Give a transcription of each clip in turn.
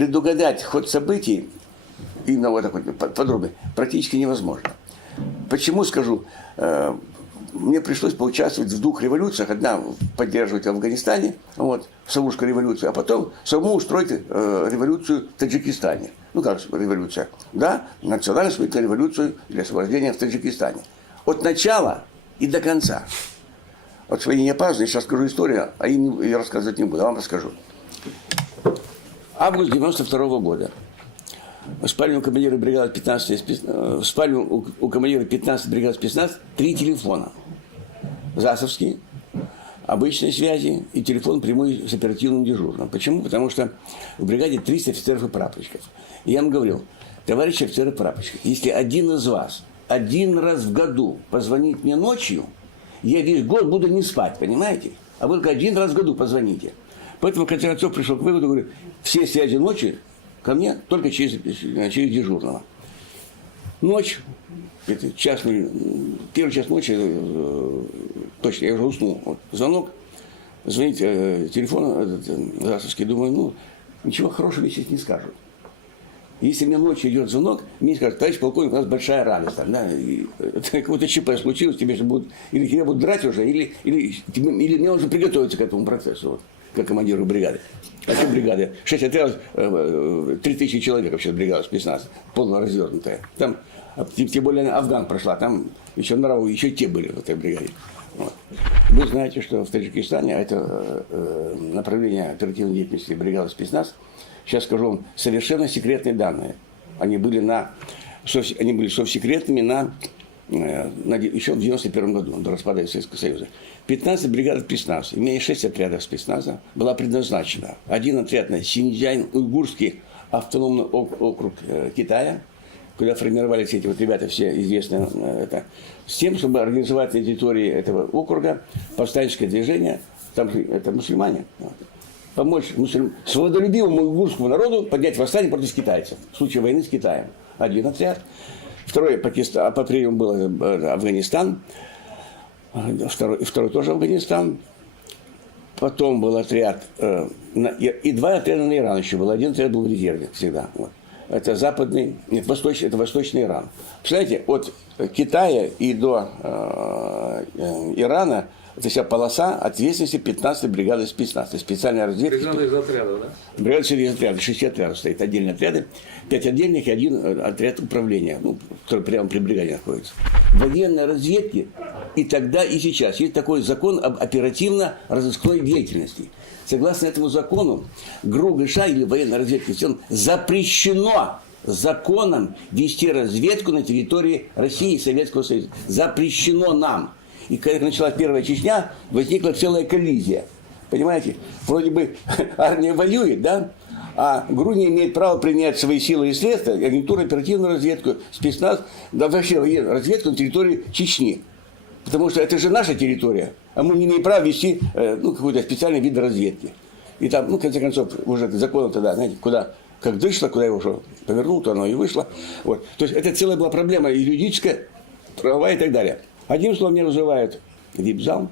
предугадать ход событий, именно вот такой подробный, практически невозможно. Почему скажу? Мне пришлось поучаствовать в 2 революциях. Одна поддерживать в Афганистане, вот, Саурскую революцию, а потом самому устроить революцию в Таджикистане. Ну как революция? Да, национально-освободительную революцию для освобождения в Таджикистане. От начала и до конца. Вот свои не опаздываю, сейчас скажу историю, а я рассказывать не буду, а вам расскажу. Август 92 года. В спальне у командира бригады 15, в спальню у командира 15 бригад спецназ 3 телефона. ЗАСовские, обычной связи и телефон прямой с оперативным дежурным. Почему? Потому что в бригаде 300 офицеров и прапорщиков. И я им говорил, товарищи офицеры и прапорщики, если один из вас 1 раз в году позвонит мне ночью, я весь год буду не спать, понимаете? А вы только 1 раз в году позвоните. Поэтому в конце концов пришел к выводу, говорю, все связи ночи ко мне только через дежурного. Ночь, это первый час ночи, точно, я уже уснул. Вот, звонок, звонит телефон ЗАСовский, думаю, ну, ничего хорошего мне сейчас не скажут. Если мне ночью идет звонок, мне скажут, товарищ полковник, у нас большая радость. Да? Какое-то ЧП случилось, тебе же будут, или тебя будут драть уже, или мне нужно приготовиться к этому процессу, вот, как командиру бригады. А что бригады? 6 отрядов, 3000 человек вообще бригада спецназ, полуразвернутая. Там, тем более Афган прошла, там еще нравы, еще те были в этой бригаде. Вот. Вы знаете, что в Таджикистане, это направление оперативной деятельности бригады спецназ, сейчас скажу вам, совершенно секретные данные. Они были совсекретными еще в 1991 году, до распада Советского Союза. 15 бригад спецназ, имея 6 отрядов спецназа, была предназначена. 1 отряд на Синьцзянь-Уйгурский автономный округ Китая, куда формировались эти вот ребята, все известные, с тем, чтобы организовать на территории этого округа повстанческое движение, там же это мусульмане, помочь свободолюбивому уйгурскому народу поднять восстание против китайцев в случае войны с Китаем. 1 отряд. Второй по приему был Афганистан. Второй тоже Афганистан. Потом был отряд, и 2 отряда на Иран еще был. 1 отряд был в резерве всегда. Вот. Это восточный Иран. Представляете, от Китая и до Ирана это вся полоса ответственности 15-й бригады спецназа. Специальная разведка. Бригада из отряда, да? Бригада из отряда. 6 отрядов стоит. Отдельные отряды. 5 отдельных и 1 отряд управления, который прямо при бригаде находится. Военной разведки и тогда, и сейчас есть такой закон об оперативно-розыскной деятельности. Согласно этому закону, ГРУ ГШ или военной разведки запрещено законом вести разведку на территории России и Советского Союза. Запрещено нам. И когда началась Первая Чечня, возникла целая коллизия. Понимаете? Вроде бы армия воюет, да? А ГРУ не имеет права применять свои силы и средства, агентуру, оперативную разведку, спецназ, да вообще военную разведку на территории Чечни. Потому что это же наша территория, а мы не имеем права вести какой-то специальный вид разведки. И там, в конце концов, уже законом тогда, знаете, куда, как дышло, куда его уже повернул, то оно и вышло. Вот. То есть это целая была проблема юридическая, правовая и так далее. Одним словом, меня вызывают в вип-зал,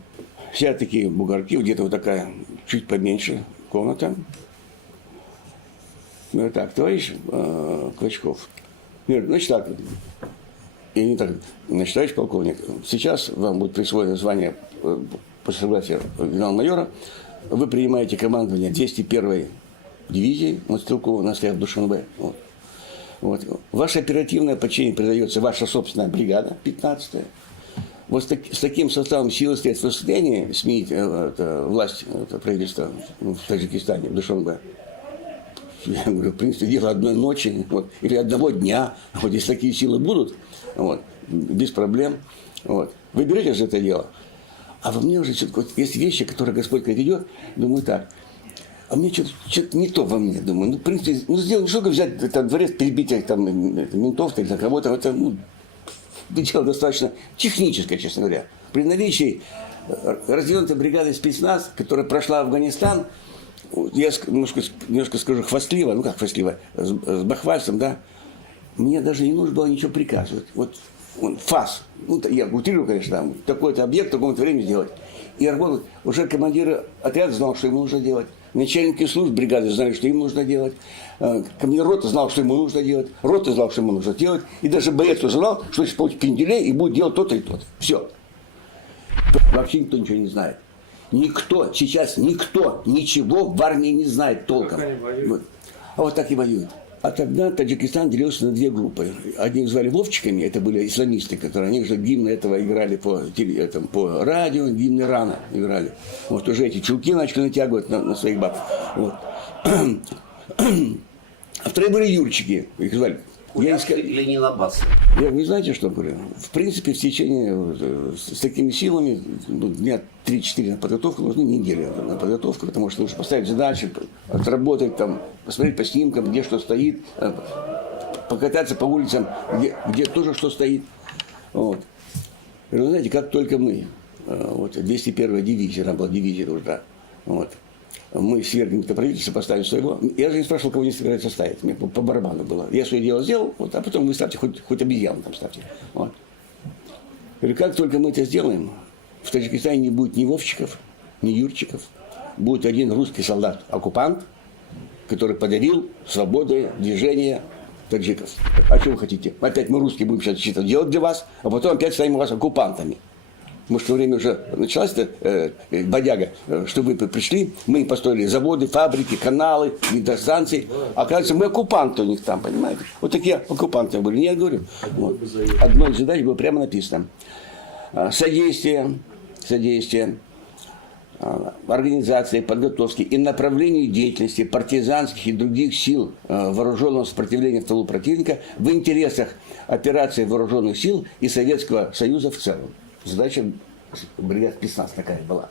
все такие бугорки, где-то вот такая чуть поменьше комната. Говорю, так, товарищ Клочков, значит так, и не так, значит, товарищ полковник, сейчас вам будет присвоено звание по согласию генерал-майора, вы принимаете командование 201-й дивизии Мотострелкового на в Душанбе. Вот. Вот. Ваше оперативное подчинение передается ваша собственная бригада, 15-я. Вот с таким составом сил и средств в состоянии сменить власть правительства в Таджикистане, в Душанбе. Я говорю, в принципе, дело одной ночи или одного дня. Вот если такие силы будут, без проблем. Вот. Вы берете же это дело. А во мне уже есть вещи, которые Господь ведет. Думаю так. А мне что-то не то во мне. Думаю, в принципе, сделать, что взять дворец, перебить ментов или кого-то. Это дело достаточно техническое, честно говоря. При наличии развернутой бригады спецназ, которая прошла Афганистан, я немножко скажу хвастливо, как хвастливо, с бахвальством, да, мне даже не нужно было ничего приказывать. Вот ФАС, я утрирую, конечно, там, такой-то объект в таком-то времени сделать. И работал, уже командир отряда знал, что ему нужно делать. Начальники служб бригады знали, что им нужно делать. Командир роты знал, что ему нужно делать. Рота знал, что ему нужно делать. И даже боец знал, что сейчас получит пенделей и будет делать то-то и то-то. Все. Вообще никто ничего не знает. Никто, сейчас никто ничего в армии не знает толком. Вот. А вот так и воюют. А тогда Таджикистан делился на две группы. Одних звали Вовчиками, это были исламисты, которые они уже гимны этого играли по радио, гимны Ирана играли. Вот уже эти чулки начали натягивать на своих баб. Вот. А вторые были юрчики, их звали. Или не лобасы? Вы знаете, что говорю? В принципе, в течение с такими силами дня 3-4 на подготовку нужны недели на подготовку, потому что нужно поставить задачи, отработать там, посмотреть по снимкам, где что стоит, покататься по улицам, где тоже что стоит. Вот. И вы знаете, как только мы, вот, 201-я дивизия, там была дивизия уже, вот, мы свергнем это правительство, поставим своего. Я же не спрашивал, кого не собираются ставить. Мне по барабану было. Я свое дело сделал, вот, а потом вы ставьте хоть обезьяну там ставьте. Вот. И как только мы это сделаем, в Таджикистане не будет ни Вовчиков, ни Юрчиков. Будет один русский солдат-оккупант, который подарил свободу движения таджиков. А что вы хотите? Опять мы русские будем сейчас что-то делать для вас, а потом опять станем вас оккупантами. Может, в то время уже началась-то бодяга, что вы пришли, мы построили заводы, фабрики, каналы, гидростанции. А оказывается, мы оккупанты у них там, понимаете? Вот такие оккупанты были. Я говорю, вот. Одной из задач было прямо написано. Содействие организации, подготовки и направлению деятельности партизанских и других сил вооруженного сопротивления в тылу противника в интересах операции вооруженных сил и Советского Союза в целом. Задача бригад спецназ такая была.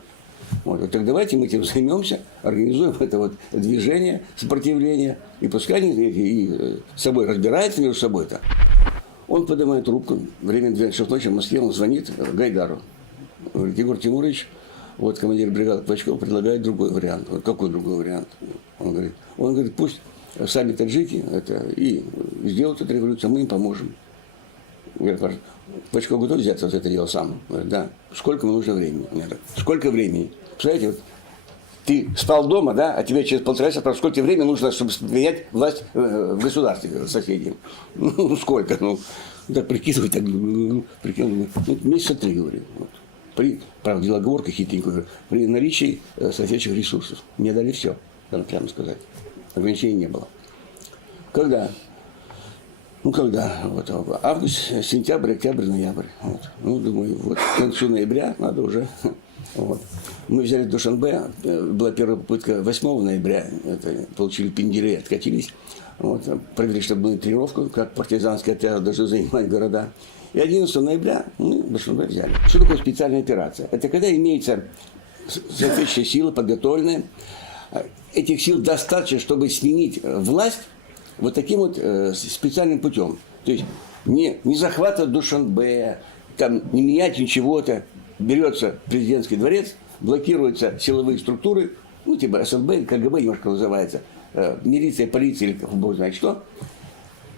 Вот так давайте мы этим займемся, организуем это вот движение, сопротивление, и пускай они и с собой разбираются между собой-то. Он поднимает трубку, время 12 часов ночи в Москве, он звонит Гайдару. Говорит: Егор Тимурович, вот командир бригады Клочков предлагает другой вариант. Вот какой другой вариант? Он говорит, пусть сами таджики это и сделают эту революцию, мы им поможем. Говорит: Клочков готов взяться за это дело сам? Говорит: да. Сколько ему нужно времени? Сколько времени? Представляете, вот ты спал дома, да, а тебе через полтора часа спрашивают, сколько времени нужно, чтобы менять власть в государстве соседнем? Ну, сколько? Ну, так прикидывай, прикидывай. Месяца 3, говорю. Вот. Правда, дело оговорка хитренькая. При наличии соответствующих ресурсов. Мне дали все, надо прямо сказать. Ограничений не было. Когда? Когда? Вот, август, сентябрь, октябрь, ноябрь. Вот. Ну, думаю, вот к концу ноября надо уже. Вот. Мы взяли Душанбе, была первая попытка 8 ноября, это, получили пенделей, откатились. Вот. Провели штабную тренировку, как партизанский отряд должны занимать города. И 11 ноября мы Душанбе взяли. Что такое специальная операция? Это когда имеются соответствующие силы, подготовленные. Этих сил достаточно, чтобы сменить власть вот таким вот специальным путем. То есть не захватывать Душанбе, там, не менять ничего-то. Берется президентский дворец, блокируются силовые структуры, ну, типа СНБ, КГБ немножко называется, милиция, полиция или бог знает что.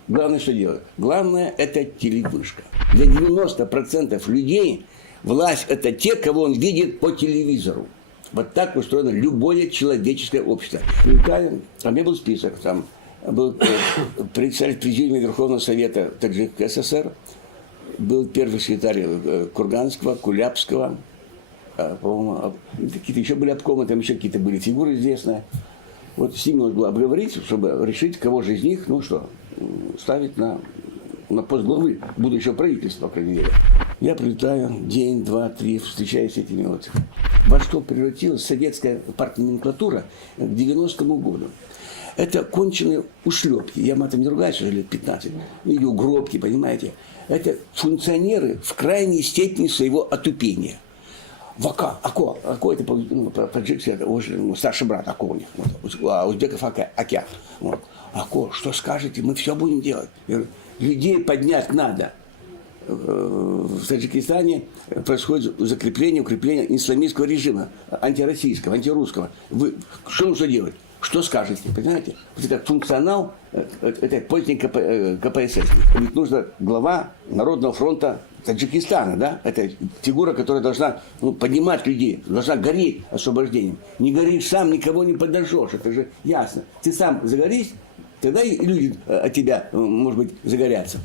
Главное, что делать? Главное, это телевышка. Для 90% людей власть – это те, кого он видит по телевизору. Вот так устроено любое человеческое общество. Там не был список, там был председатель президиума Верховного Совета Таджик СССР, был первый секретарь Курганского, Кулябского, по-моему, какие-то еще были обкомы, там еще какие-то были фигуры известные. Вот с ними нужно было обговорить, чтобы решить, кого же из них, ну что, ставить на пост главы будущего правительства, по крайней мере. Я прилетаю, день, два, три, встречаюсь с этими вот. Во что превратилась советская партноменклатура к 90-му году? Это конченые ушлепки. Я матом не ругаюсь уже лет 15. Или угробки, понимаете. Это функционеры в крайней степени своего отупения. Ако это по-таджикски, это старший брат Ако у них. Вот. А узбеков Акя. Вот. Ако, что скажете, мы все будем делать. Людей поднять надо. В Таджикистане происходит закрепление, укрепление исламистского режима, антироссийского, антирусского. Что нужно делать? Что скажете, понимаете? Вот это функционал, это поздний КПСС. Ведь нужно глава Народного фронта Таджикистана, да? Это фигура, которая должна поднимать людей, должна гореть освобождением. Не горишь сам, никого не подожжешь, это же ясно. Ты сам загорись, тогда и люди от тебя, может быть, загорятся.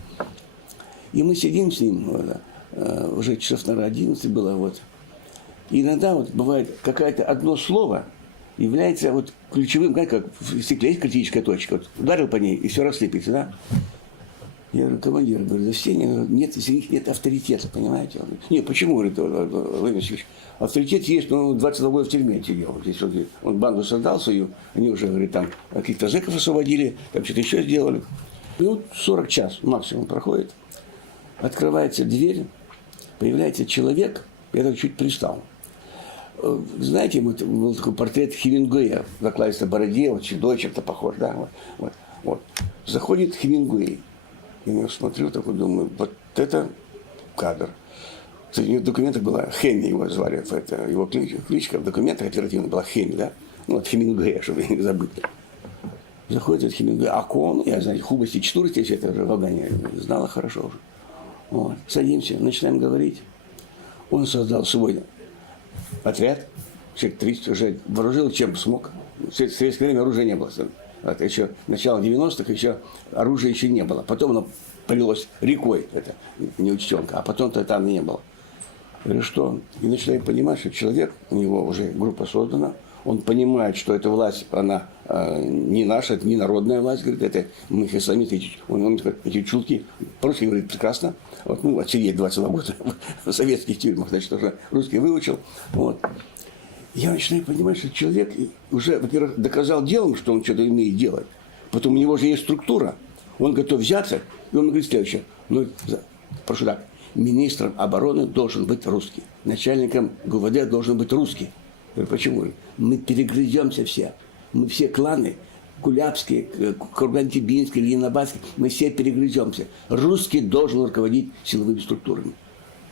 И мы сидим с ним, уже часов, наверное, 11 было, вот. И иногда вот бывает какое-то одно слово является вот ключевым, как в стекле есть критическая точка. Вот ударил по ней, и все рассыпется, да? Я говорю, командир, говорю, засечения, нет, среди них нет авторитета, понимаете? Он говорит, нет, почему, говорит, Владимир Васильевич, авторитет есть, но он 22 года в тюрьме сидел. Здесь он банду создал свою, они уже, говорит, там каких-то зэков освободили, там что-то еще сделали. Минут 40 час максимум проходит, открывается дверь, появляется человек, я так чуть пристал. Знаете, был такой портрет Хемингуэя, закладистой бороде, вот седой, чем-то похож, да, вот. Заходит Хемингуэй. Я смотрю, такой, думаю, вот это кадр. Кстати, в документах была Хэмми, его звали, это его кличка, в документах оперативно была Хэмми, да, ну, от Хемингуэя, чтобы не забыть. Заходит Хемингуэй, он, я знаю, хубости, чтурости, все это уже в Афгане знала хорошо уже. Вот. Садимся, начинаем говорить. Он создал свой отряд, человек 30, уже вооружил чем смог. В советское время оружия не было. Это еще начало 90-х, еще оружия еще не было. Потом оно полилось рекой, это неучтенка, а потом-то там не было. И что? И начинаем понимать, что человек, у него уже группа создана, он понимает, что эта власть, она не наша, это не народная власть, говорит, это мы исламисты, он эти чулки, по-русски говорит прекрасно. Вот, ну, отсидеть 22 года в советских тюрьмах, значит, уже русский выучил. Вот. Я начинаю понимать, что человек уже, во-первых, доказал делом, что он что-то умеет делать. Потом у него же есть структура. Он готов взяться, и он говорит следующее. Ну, прошу так, министром обороны должен быть русский. Начальником ГУВД должен быть русский. Я говорю, почему? Мы перегрыземся все. Мы все кланы, Кулябские, Курган-Тибинские, Ленинабадские, мы все перегрыземся. Русский должен руководить силовыми структурами.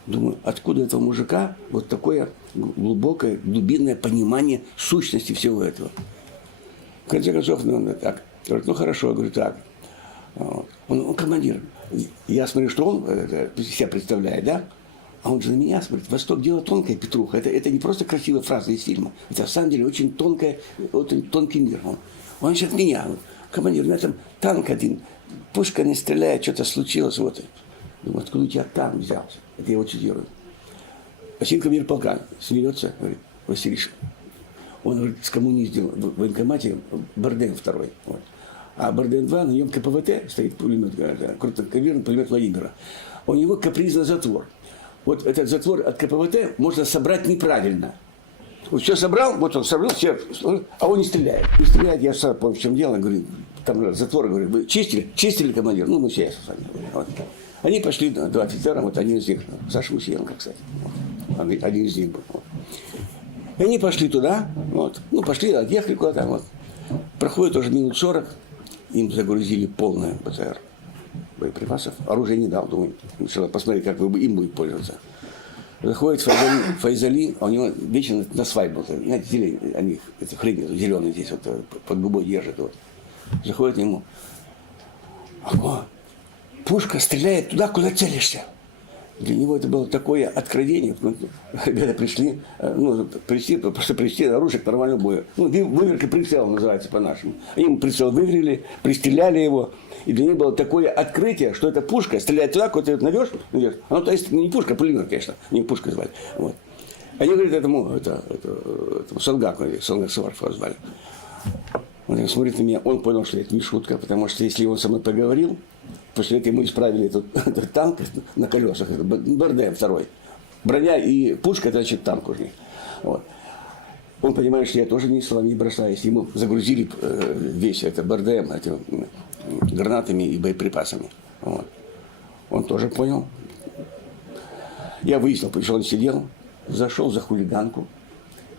Думаю, откуда этого мужика вот такое глубокое, глубинное понимание сущности всего этого? В конце концов, он так. Говорит, ну хорошо, я говорю, так. Он командир. Я смотрю, что он себя представляет, да? А он же на меня смотрит. Восток дело тонкое, Петруха. Это не просто красивая фраза из фильма. Это на самом деле очень тонкий мир. Он сейчас меня. Командир, у меня там танк один. Пушка не стреляет, что-то случилось. Вот. Думаю, откуда у тебя танк взялся? Это я его цитирую. Один командир полка смеется, говорит, Васильевич. Он, говорит, скоммуниздил в военкомате Барден второй. Вот. А Барден-2, на нем КПВТ стоит пулемет, крупнокалиберный пулемет Владимира. У него капризный затвор. Вот этот затвор от КПВТ можно собрать неправильно. Вот все собрал, вот он собрал, все, а он не стреляет. Не стреляет, я сам понял, в чем дело. Говорю, там затвор, говорю, вы чистили? Чистили, командир? Ну, мы все с вами. Вот. Они пошли, два офицера, вот один из них, Саша Мусиенко, кстати. Один из них был. Вот. И они пошли туда, вот. Ну, пошли, отъехали куда-то. Вот. Проходит уже минут 40, им загрузили полное БТР боеприпасов. Оружие не дал, думаю, сначала посмотреть, как им будет пользоваться. Заходит Файзали, а у него вечно на свадьбе был, знаете, зелень, они, это хрень зеленый здесь, вот, под губой держит. Вот. Заходит к нему, пушка стреляет туда, куда целишься. Для него это было такое откровение. Ребята пришли, просто прийти оружие к нормальному бою. Ну, выверка прицела называется по-нашему. Они ему прицел выверили, пристреляли его. И для них было такое открытие, что эта пушка стреляет туда, куда ты навешь. Оно, то есть, не пушка, а пулемет, конечно. Не пушка звали. Вот. Они говорят этому Солгаку, Солгак Саварфа звали. Он смотрит на меня, он понял, что это не шутка, потому что если он со мной поговорил, после этого ему исправили этот танк на колесах, это БРДМ второй. Броня и пушка, это значит танк уже. Вот. Он понимает, что я тоже не словами бросаюсь. Ему загрузили весь это БРДМ гранатами и боеприпасами. Вот. Он тоже понял. Я выяснил, почему он сидел, зашел за хулиганку,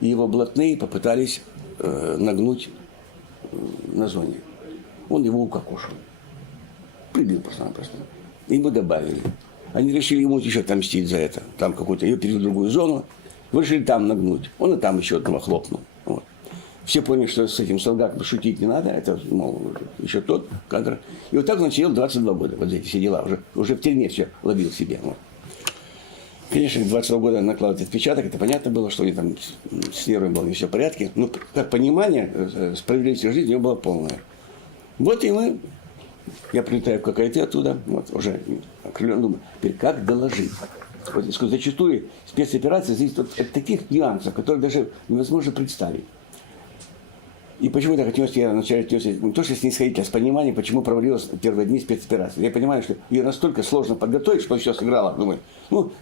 и его блатные попытались нагнуть на зоне. Он его укокошил. Прибил просто-напросто. Ему добавили. Они решили ему еще отомстить за это. Там какую-то, ее перевели в другую зону. Вы решили там нагнуть. Он и там еще одного хлопнул. Вот. Все поняли, что с этим Сангаком шутить не надо, это, мол, еще тот кадр. И вот так он сидел 22 года, вот эти все дела, уже в тюрьме все ловил себе. Вот. Конечно, 22 года накладывать отпечаток, это понятно было, что у него там с нервами было не все в порядке. Но как понимание справедливости жизни у него было полное. Вот и мы, я прилетаю в ККТ оттуда, вот, уже окрылен, думаю, теперь как доложить? Вот, зачастую спецоперация зависит от таких нюансов, которые даже невозможно представить. И почему так отнесся, я вначале отнесся, не то что снисходительно, а с пониманием, почему провалилась первые дни спецоперации. Я понимаю, что ее настолько сложно подготовить, что все сыграло. Думаю,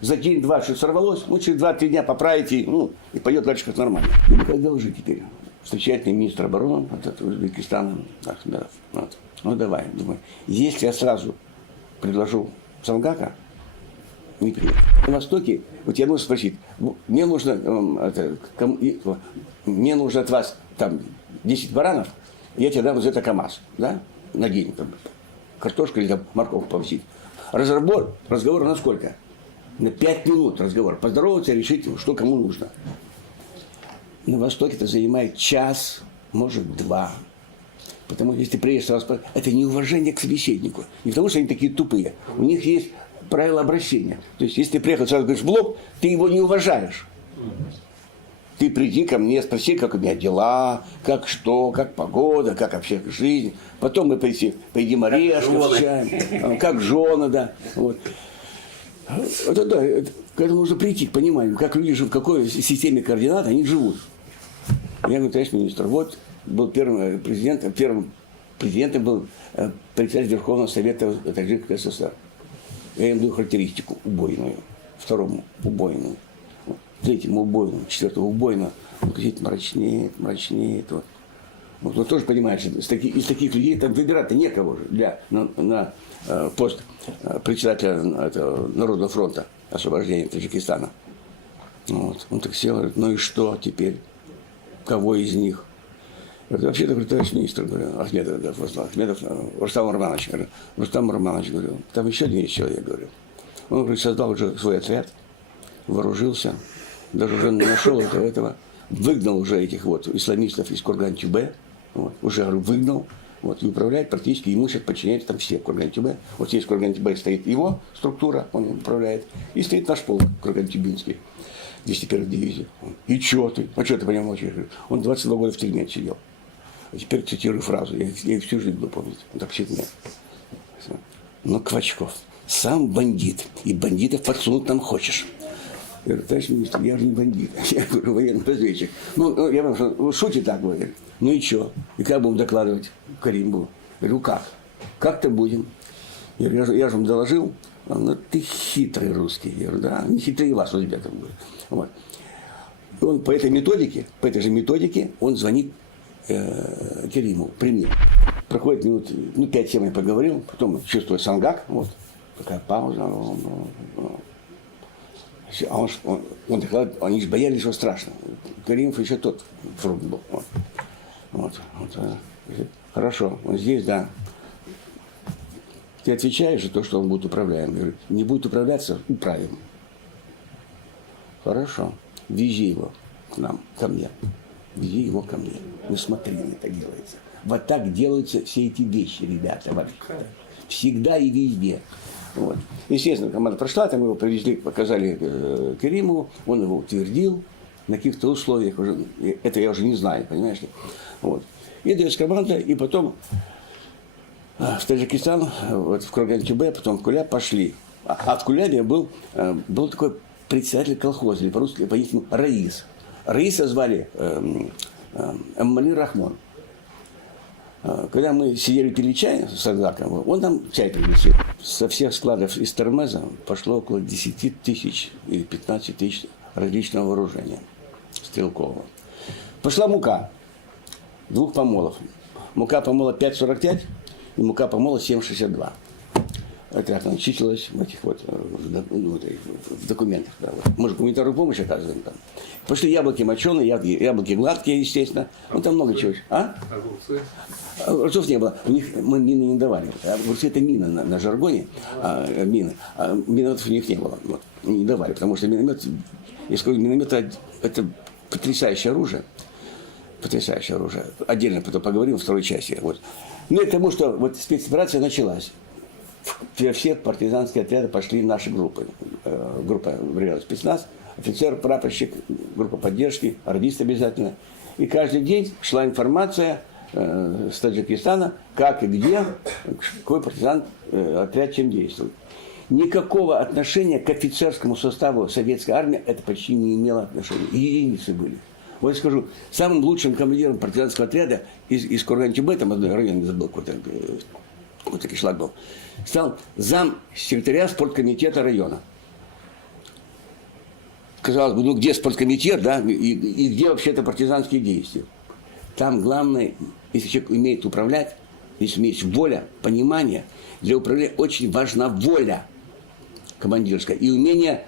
за день-два что сорвалось, через 2-3 дня поправить и пойдет дальше как нормально. И как доложить теперь? Встречает мне министр обороны от Узбекистана Ахмедов. Вот. Ну давай, думаю, если я сразу предложу Сангака, не приедет. На Востоке, вот я нужно спросить, мне нужно от вас там 10 баранов, я тебе дам за это КАМАЗ, да, на день, там, картошку или там морковку повысить. Разговор на сколько? На 5 минут разговор. Поздороваться, решить, что кому нужно. На Востоке это занимает час, может, 2. Потому что если ты приедешь сразу, это неуважение к собеседнику. Не потому что они такие тупые. У них есть правила обращения. То есть, если ты приехал сразу говоришь в лоб, ты его не уважаешь. Ты приди ко мне, спроси, как у меня дела, как что, как погода, как вообще жизнь. Потом мы поедим орешков, чаем, как жены, да. Вот. Это да, к этому нужно прийти, к пониманию, как люди живут, в какой системе координат они живут. Я говорю, товарищ министр, вот был первым президентом был председатель Верховного Совета Таджикской ССР. Я им даю характеристику убойную, второму убойную. Третьему убойному, четвертому убойному, мрачнеет. Вот. Вот он тоже понимает, что из таких людей там выбирать-то некого же на пост председателя Народного фронта освобождения Таджикистана. Вот. Он так сел, говорит, ну и что теперь? Кого из них? Вообще-то, говорит, товарищ министр, говорю, Ахмедов, Рустам Романович, говорю, там еще 9 человек, говорю. Он, говорит, создал уже свой отряд, вооружился, даже уже нашел этого, выгнал уже этих вот исламистов из Курган-Тюбе, вот, уже выгнал, вот, и управляет практически, ему сейчас подчиняются там все Курган-Тюбе. Вот здесь в Курган-Тюбе стоит его структура, он управляет, и стоит наш полк Курган-Тюбинский, 201-й дивизии. И что ты? А что ты по нему молчишь? Он 22 года в тюрьме сидел. А теперь цитирую фразу, я ее всю жизнь буду помнить, он так всегда. Но Квачков, сам бандит, и бандитов подсунуть нам хочешь. Я говорю, товарищ министр, я же не бандит, я говорю, военный разведчик. Я вам шутит так, говорит. Ну и что? И как будем докладывать Каримову? Я говорю, как? Как-то будем. Я говорю, я же вам доложил. Он, ну ты хитрый русский. Я говорю, да, не хитрее вас, ребята. Вот. И он по этой же методике, он звонит Керимову при мне. Проходит минут, 5-7 я поговорил, потом чувствую Сангак, вот, такая пауза. А он докладывает, они же боялись, что страшно. Каримов еще тот фрукт был. Вот. Хорошо, он здесь, да. Ты отвечаешь за то, что он будет управляем. Я говорю, не будет управляться, управим. Хорошо, вези его к нам, ко мне. Вези его ко мне. Ну смотри, это делается. Вот так делаются все эти вещи, ребята. Всегда и везде. Вот. Естественно, команда прошла, там его привезли, показали Керимову, он его утвердил на каких-то условиях. Это я уже не знаю, понимаешь ли. Вот. И дается команда, и потом в Таджикистан, вот, в Курган-Тюбе, потом в Куляб пошли. А в Кулябе был такой председатель колхоза, или по-русски, по-ихнему, Раис. Раиса звали Эммали Рахмон. Когда мы сидели пили чай с Сардаком, он нам чай принесел. Со всех складов из Термеза пошло около 10 тысяч или 15 тысяч различного вооружения стрелкового. Пошла мука 2 помолов. Мука помола 5,45 и мука помола 7,62. Это она числилось в этих вот в документах. Да, вот. Мы же гуманитарную помощь оказываем там. Пошли яблоки моченые, яблоки гладкие, естественно. Ну там много чего. А? Огурцы? Огурцов не было. У них мы мины не давали. Огурцы это мина на жаргоне. Мины. А минометов у них не было. Вот. Не давали, потому что миномет, если говорю, миномет это потрясающее оружие. Потрясающее оружие. Отдельно потом поговорим в второй части. Вот. Ну и к тому, что вот спецоперация началась. Все партизанские отряды пошли в наши группы. Группа бригады спецназ, офицер, прапорщик, группа поддержки, радист обязательно. И каждый день шла информация с Таджикистана, как и где, какой партизан отряд чем действует. Никакого отношения к офицерскому составу советской армии это почти не имело отношения. Единицы были. Вот я скажу, самым лучшим командиром партизанского отряда из Курган-Чубе, там одной район не забыл, какой такой шлаг был, стал зам секретаря спорткомитета района. Казалось бы, ну где спорткомитет, да, и где вообще-то партизанские действия. Там главное, если человек умеет управлять, если есть воля, понимание, для управления очень важна воля командирская и умение,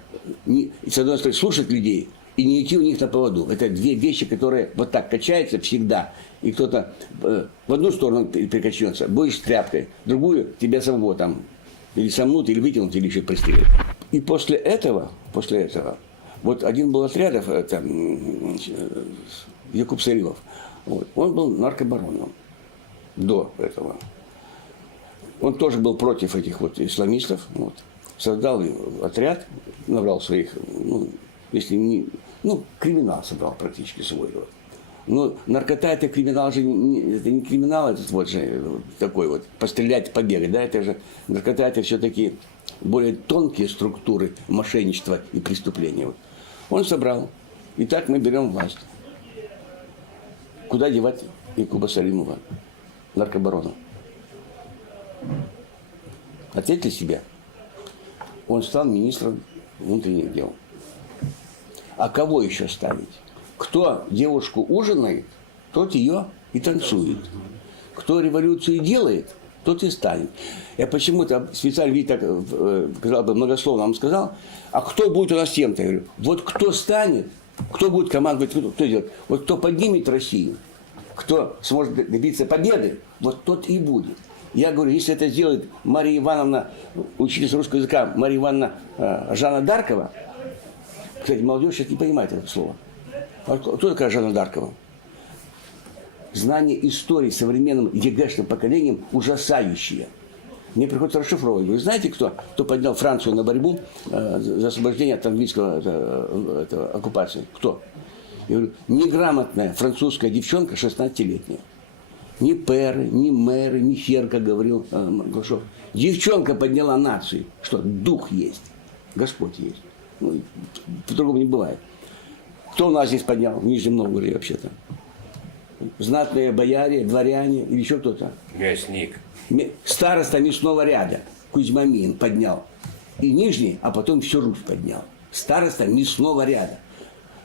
с одной стороны, слушать людей и не идти у них на поводу. Это две вещи, которые вот так качаются всегда. И кто-то в одну сторону перекачнется, будешь тряпкой, в другую тебя самого там или сомнут, или вытянут, или еще пристрелят. И после этого, вот один был отрядов, это Якуб Сарилов, вот, он был наркобароном до этого. Он тоже был против этих вот исламистов, вот, создал отряд, набрал своих, ну, если не, ну, криминал собрал практически свой. Вот. Но наркота это криминал же, это не криминал, это вот же такой вот, пострелять, побегать, да, это же, наркота это все-таки более тонкие структуры мошенничества и преступления. Вот. Он собрал, и так мы берем власть. Куда девать Якуба Сарилова, наркобарона? Ответьте себе. Он стал министром внутренних дел. А кого еще ставить? Кто девушку ужинает, тот ее и танцует. Кто революцию делает, тот и станет. Я почему-то специально, видите, так, казалось бы, многословно вам сказал, а кто будет у нас тем-то? Я говорю, вот кто станет, кто будет командовать, кто делает? Вот кто поднимет Россию, кто сможет добиться победы, вот тот и будет. Я говорю, если это сделает Мария Ивановна, учительница русского языка, Мария Ивановна Жанна Даркова, кстати, молодежь сейчас не понимает это слово. А кто такая Жанна Даркова? Знание истории современным ЕГЭшным поколением ужасающее. Мне приходится расшифровывать. Вы знаете, кто поднял Францию на борьбу за освобождение от английского оккупации? Кто? Я говорю, неграмотная французская девчонка 16-летняя. Ни пэры, ни мэры, ни хер, как говорил Глашов. Девчонка подняла нацию. Что? Дух есть. Господь есть. Ну, по-другому не бывает. Кто у нас здесь поднял? В Нижнем Новгороде вообще-то. Знатные бояре, дворяне или еще кто-то. Мясник. Староста мясного ряда Кузьма Мин поднял. И Нижний, а потом всю Русь поднял. Староста мясного ряда.